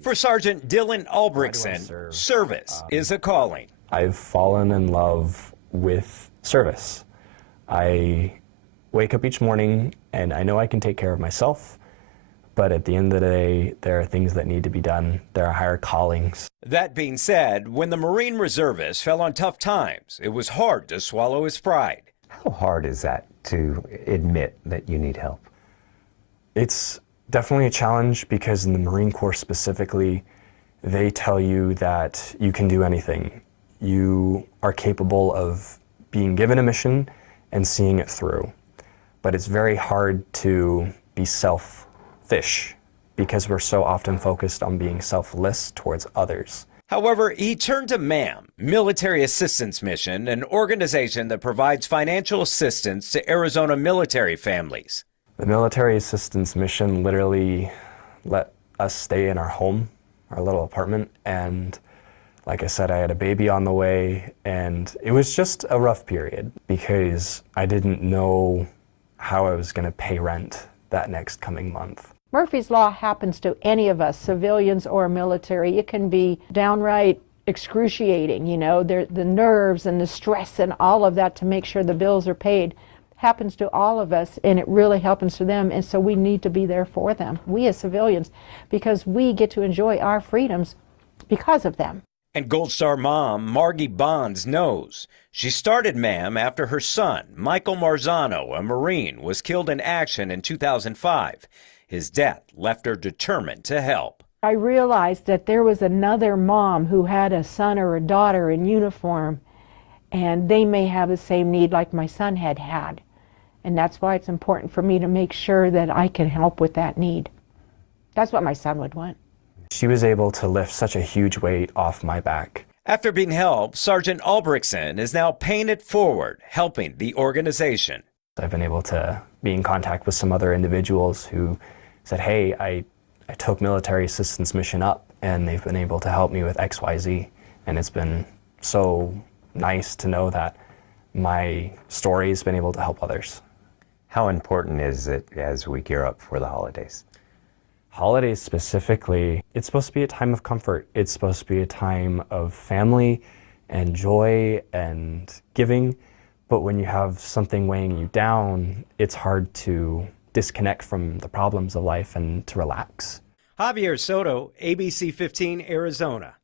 For Sergeant Dillon Albrechtsen, service is a calling. I've fallen in love with service. I wake up each morning and I know I can take care of myself, but at the end of the day, there are things that need to be done. There are higher callings. That being said, when the Marine reservist fell on tough times, it was hard to swallow his pride. How hard is that to admit that you need help? It's definitely a challenge because in the Marine Corps specifically, they tell you that you can do anything. You are capable of being given a mission and seeing it through. But it's very hard to be selfish because we're so often focused on being selfless towards others. However, he turned to MAM, Military Assistance Mission, an organization that provides financial assistance to Arizona military families. The Military Assistance Mission literally let us stay in our home, our little apartment, and like I said, I had a baby on the way, and it was just a rough period because I didn't know how I was going to pay rent that next coming month. Murphy's Law happens to any of us, civilians or military. It can be downright excruciating, you know, the nerves and the stress and all of that to make sure the bills are paid. Happens to all of us, and it really happens to them, and so we need to be there for them, we as civilians, because we get to enjoy our freedoms because of them. And Gold Star mom, Margie Bonds, knows. She started MAM after her son, Michael Marzano, a Marine, was killed in action in 2005. His death left her determined to help. I realized that there was another mom who had a son or a daughter in uniform, and they may have the same need like my son had had. And that's why it's important for me to make sure that I can help with that need. That's what my son would want. She was able to lift such a huge weight off my back. After being helped, Sergeant Albrechtsen is now paying it forward, helping the organization. I've been able to be in contact with some other individuals who said, hey, I took Military Assistance Mission up, and they've been able to help me with XYZ. And it's been so nice to know that my story has been able to help others. How important is it as we gear up for the holidays? Holidays specifically, it's supposed to be a time of comfort. It's supposed to be a time of family and joy and giving. But when you have something weighing you down, it's hard to disconnect from the problems of life and to relax. Javier Soto, ABC 15, Arizona.